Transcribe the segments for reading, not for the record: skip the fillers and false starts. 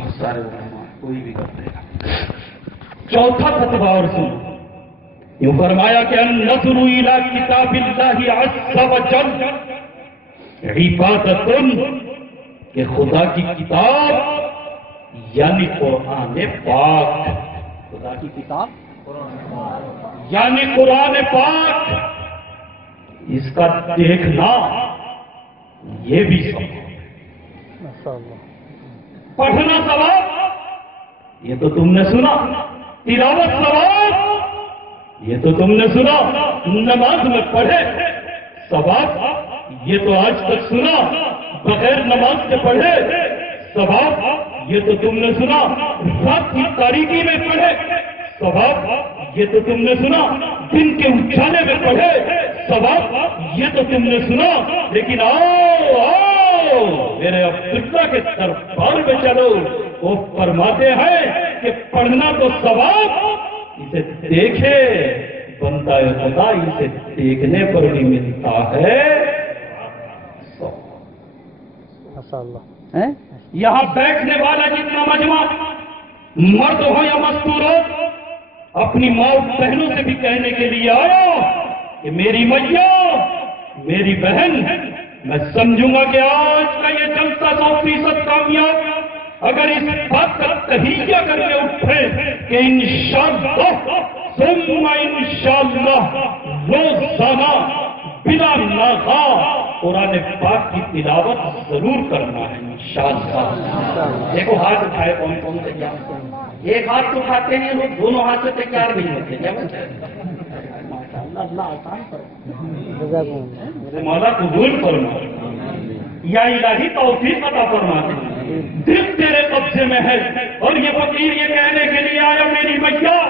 بہت سارے علماء کوئی بھی کرتے ہیں. چوتھا فتویٰ اور سن، یوں فرمایا کہ النظر الی کتاب اللہ عز وجل عبادت، کہ خدا کی کتاب یعنی قرآن پاک، خدا کی کتاب یعنی قرآن پاک، اس کا دیکھنا یہ بھی ثواب، پڑھنا ثواب یہ تو تم نے سنا، تلاوت ثواب یہ تو تم نے سنا، نماز میں پڑھے ثواب یہ تو آج تک سنا، بغیر نماز کے پڑھے ثواب یہ تو تم نے سنا، رات کی تاریکی میں پڑھے ثواب یہ تو تم نے سنا، دن کے اجالے میں پڑھے ثواب یہ تو تم نے سنا. لیکن آؤ آؤ میرے عبداللہ کے دربار میں چلو، وہ فرماتے ہیں کہ پڑھنا تو ثواب، اسے دیکھے بندہ خدا، اسے دیکھنے پر بھی ملتا ہے. یہاں بیٹھنے والا جتنا مجمع، مرد ہو یا مستور ہو، اپنی ماں بہنوں سے بھی کہنے کے لیے آیا کہ میری میاں، میری بہن، میں سمجھوں گا کہ آج کا یہ جلسہ 100% کامیاب اگر اس بات کا تہیہ کر کے اٹھے کہ انشاءاللہ ثم انشاءاللہ روزانہ بلا ناغا قرآن پاک کی تلاوت ضرور کرنا ہے انشاءاللہ. دیکھو ہاتھ اٹھائے کون کون سے کیا، ایک ہاتھ تو اٹھاتے ہیں لوگ، دونوں ہاتھ سے تیار نہیں ہوتے. کیا ماشاءاللہ، اللہ آسان کرے، مولا قبول فرما، یا الہی توفیق عطا فرما دے. دل تیرے قبضے میں ہے، اور یہ فقیر یہ کہنے کے لیے آیا میری میاں،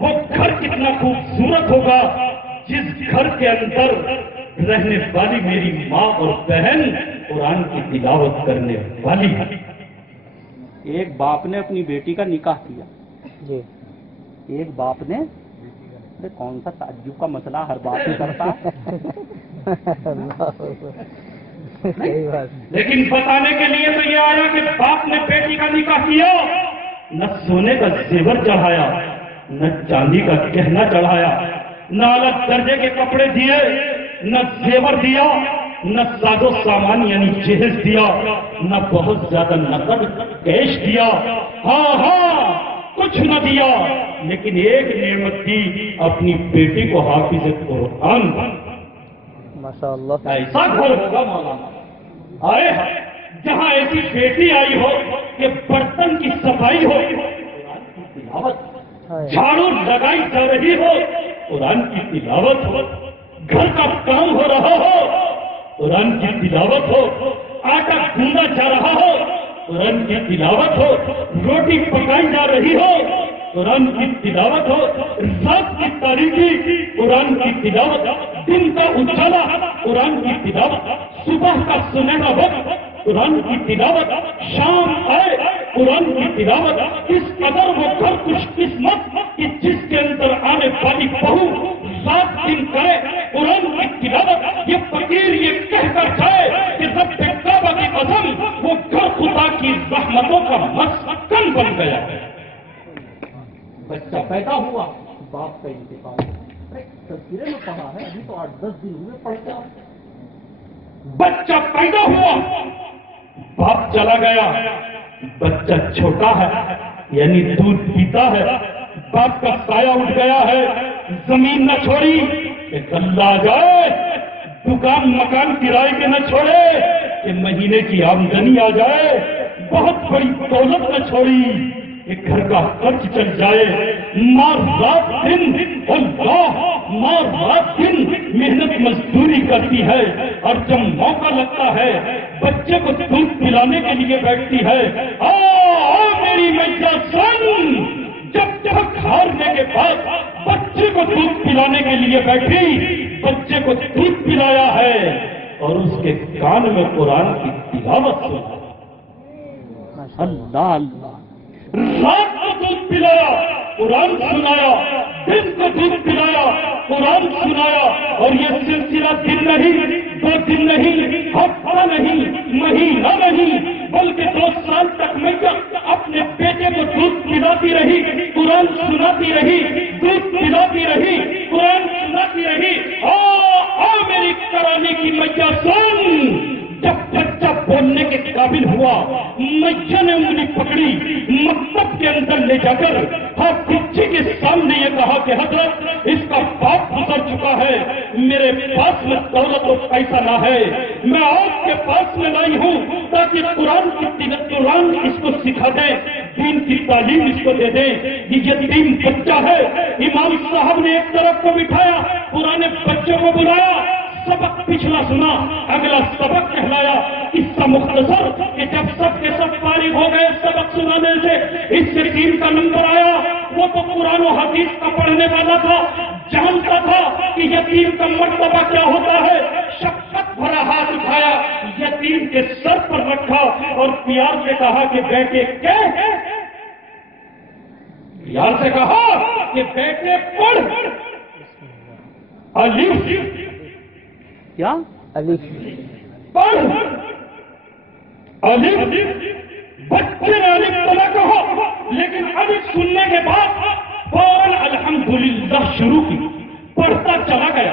وہ گھر کتنا خوبصورت ہوگا جس گھر کے اندر رہنے والی میری ماں اور بہن قرآن کی تلاوت کرنے والی ہے. ایک باپ نے اپنی بیٹی کا نکاح کیا جی، ایک باپ نے، کون سا تعجب کا مسئلہ، ہر باپ ہی کرتا لیکن بتانے کے لیے تو یہ آیا کہ باپ نے بیٹی کا نکاح کیا، نہ سونے کا زیور چڑھایا، نہ چاندی کا گہنا چڑھایا، نہ الگ درجے کے کپڑے دیے، نہ زیور دیا، نہ ساز و سامان یعنی جہیز دیا، نہ بہت زیادہ نقد کیش دیا. ہاں ہاں کچھ نہ دیا، لیکن ایک نعمت دی، اپنی بیٹی کو حافظ قرآن. ماشاءاللہ ایسا گھر ہوگا مولانا آئے جہاں ایسی بیٹی آئی ہو کہ برتن کی صفائی ہو، جھاڑو لگائی جا رہی ہو، قرآن کی تلاوت ہو، گھر کا کام ہو رہا ہو، قرآن کی تلاوت ہو، آٹا گوندا جا رہا ہو، قرآن کی تلاوت ہو، روٹی پکائی جا رہی ہو، قرآن کی تلاوت ہو، رات کی تاریکی قرآن کی تلاوت، دن کا اجالا قرآن کی تلاوت، صبح کا سنہرا وقت قرآن کی تلاوت، شام آئے قرآن کی تلاوت. اس قدر وہ گھر خوش قسمت کہ جس کے اندر آنے والی بہو 7 دن کرے قرآن کی تلاوت. یہ فقیر یہ کہہ کر جائے کہ رب کعبہ کی قسم وہ گھر خدا کی رحمتوں کا مسکن بن گیا. بچہ پیدا ہوا، باپ کا انتقال، تذکرے میں پڑھا ہے، ابھی تو 8-10 دن ہوئے پڑھتے ہیں. بچہ پیدا ہوا، باپ چلا گیا، بچہ چھوٹا ہے یعنی دودھ پیتا ہے، باپ کا سایہ اٹھ گیا ہے، زمین نہ چھوڑی کہ اللہ آ جائے، دکان مکان کرائے کے نہ چھوڑے کہ مہینے کی آمدنی آ جائے، بہت بڑی دولت نہ چھوڑی کہ گھر کا خرچ چل جائے. ماں رات دن اللہ، ماں رات دن محنت مزدوری کرتی ہے، اور جب موقع لگتا ہے بچے کو دودھ پلانے کے لیے بیٹھتی ہے. میری میاں سن، جب تک ہارنے کے بعد بچے کو دودھ پلانے کے لیے بیٹھی، بچے کو دودھ پلایا ہے اور اس کے کان میں قرآن کی تلاوت سنا. اللہ اللہ، رات کو دودھ پلایا، قرآن سنایا، دن کو دودھ پلایا، قرآن سنایا. اور یہ سلسلہ دن نہیں، 2 دن نہیں، ہفتہ نہیں، مہینہ نہیں، بلکہ 2 سال تک میں رہی، دودھ پلاتی رہی، قرآن سناتی رہی، میری کرانے کی میاں سن۔ جب بچہ بولنے کے قابل ہوا، میاں نے انگلی پکڑی، مکتب کے اندر لے جا کر حافظ کے سامنے یہ کہا کہ حضرت اس کا باپ گزر چکا ہے، میرے پاس میں دولت و پیسہ نہ ہے، میں آپ کے پاس میں لائی ہوں تاکہ قرآن اس کو سکھا دیں، دین کی تعلیم اس کو دے دیں۔ یہ یتیم بچہ ہے۔ امام صاحب نے ایک طرف کو بٹھایا، پرانے بچوں کو بلایا، سبق پچھلا سنا، اگلا سبق کہلایا۔ قصہ مختصر کہ جب سب کے سب فارغ ہو گئے سبق سنانے سے، اس سے 3 کا نمبر آیا۔ وہ تو قرآن و حدیث کا پڑھنے والا تھا، جانتا تھا کہ یتیم کا مرتبہ کیا ہوتا ہے۔ شفقت بھرا ہاتھ اٹھایا، یتیم کے سر پر رکھا اور پیار سے کہا کہ بیٹے کیا ہے؟ پیار سے کہا کہ بیٹے پڑھ الف کیا الف پڑھ الف۔ بچے نے الف پڑھا کہا، لیکن الف سننے کے بعد فوراً الحمدللہ شروع کی، پڑھتا چلا گیا۔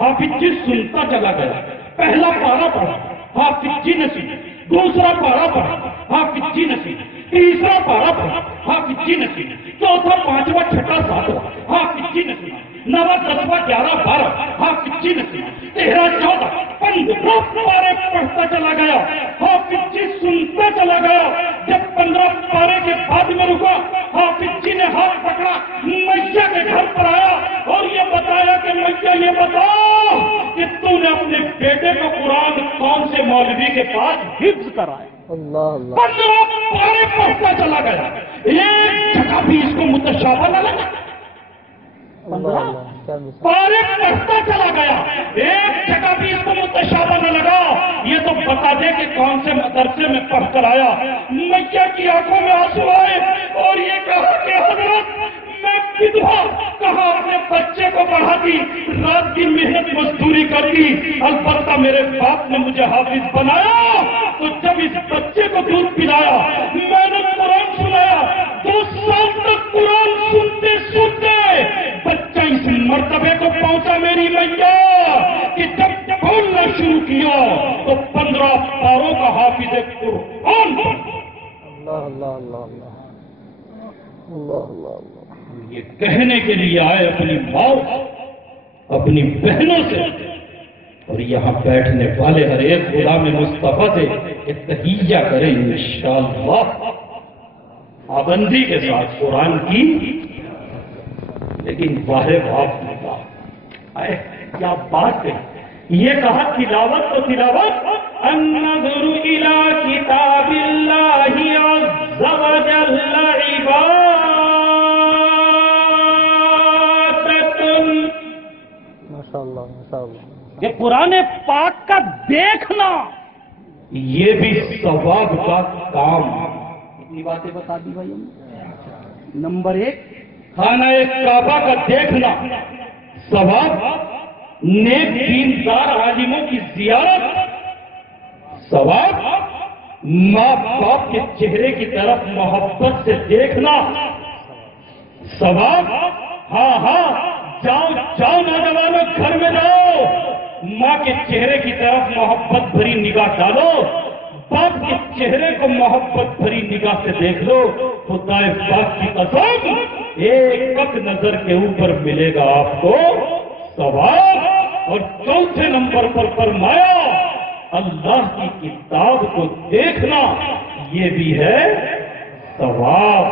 حافظ جی سنتا چلا گیا، پہلا پارہ پڑھا، حافظ جی نے سنا، دوسرا پارہ پڑھا، حافظ جی نے سنا، تیسرا پارہ پڑھا، حافظ جی نے سنا، چوتھا، پانچواں، چھٹا، ساتواں، حافظ جی نے سنا، 9، 10، 11، 12، حافظ جی نے سنا، 13، 14، 15 پارے پڑھتا چلا گیا۔ حافظ جی سنتا چلا گیا۔ جب 15 پارے کے بعد میں رکا، حافظ جی نے ہاتھ پکڑا، میاں کے گھر پر آیا اور یہ بتایا کہ میاں یہ بتا کہ تو نے اپنے بیٹے کو قرآن کون سے مولوی کے پاس حفظ کرایا؟ اللہ اللہ 15 پارے پڑھتا چلا گیا، ایک جگہ بھی اس کو متشابہ نہ لگا۔ پارے پڑھتا چلا گیا، ایک جگہ بھی اس کو متشابہ نہ لگا۔ یہ تو بتا دے کہ کون سے مدرسے میں پڑھ کر آیا۔ میاں کی آنکھوں میں آنسو آئے اور یہ کہا کہ حضرت میں بدھا، کہا اپنے بچے کو پڑھا دی، رات کی محنت مزدوری کر دی، البتہ میرے باپ نے مجھے حافظ بنایا۔ تو جب اس بچے کو دودھ پلایا، میں نے قرآن سنایا، 2 سال تک قرآن سنتے سنتے بچہ اس مرتبے کو پہنچا میری میاں کہ جب بولنا شروع کیا تو 15 پاروں کا حافظ قرآن بن۔ اللہ اللہ اللہ اللہ اللہ اللہ اللہ۔ یہ کہنے کے لیے آئے اپنی ماں اپنی بہنوں سے، اور یہاں بیٹھنے والے ہر ایک غلام مصطفیٰ سے کہ تحیہ کریں انشاءاللہ پابندی کے ساتھ قرآن کی۔ لیکن واہ باپ نے کہا، کیا بات ہے، یہ کہا تلاوت تو تلاوت، النظر الى کتاب اللہ عز وجل عبادت، ماشاءاللہ ماشاءاللہ۔ کہ قرآن پاک کا دیکھنا یہ بھی ثواب کا کام۔ کتنی باتیں بتا دی بھائی ہم نے۔ نمبر 1 خانہ کعبہ کا دیکھنا ثواب، نیک دیندار عالموں کی زیارت ثواب، ماں باپ کے چہرے کی طرف محبت سے دیکھنا ثواب۔ ہاں ہاں، جاؤ جاؤ نوجوانوں، گھر میں جاؤ، ماں کے چہرے کی طرف محبت بھری نگاہ ڈالو، باپ کے چہرے کو محبت بھری نگاہ سے دیکھ لو، خدا پاک کی قسم ایک ایک نظر کے اوپر ملے گا آپ کو ثواب۔ اور چوتھے نمبر پر فرمایا اللہ کی کتاب کو دیکھنا یہ بھی ہے ثواب۔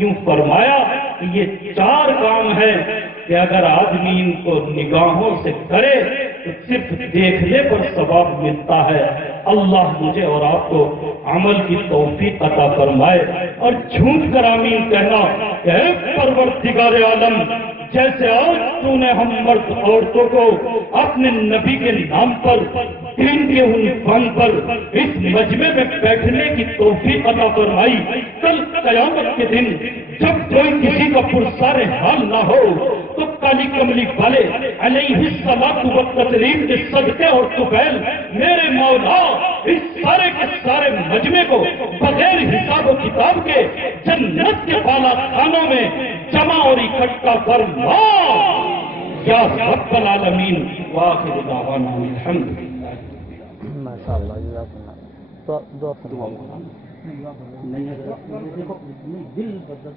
یوں فرمایا کہ یہ 4 کام ہے کہ اگر آدمی ان کو نگاہوں سے کرے تو صرف دیکھنے پر ثواب ملتا ہے۔ اللہ مجھے اور آپ کو عمل کی توفیق عطا فرمائے۔ اور جھوٹ کر آمین کہنا کہ اے پروردگار عالم، جیسے آج تو نے ہم مرد عورتوں کو اپنے نبی کے نام پر، دین کے عنوان پر اس مجمع میں بیٹھنے کی توفیق عطا فرمائی، کل قیامت کے دن جب کوئی کسی کا پرسار حال نہ ہو تو کالی کملی والے علیہ الصلاۃ والتسلیم کے صدقے اور طفیل میرے مولا اس سارے کے سارے مجمع کو بغیر حساب و کتاب کے جنت کے بالا خانوں میں جمع اور اکٹھا فرما یا رب العالمین وآخر دعوانا الحمدللہ. ماشاء اللہ جزاک اللہ. دعا فرمائیں. دل بدل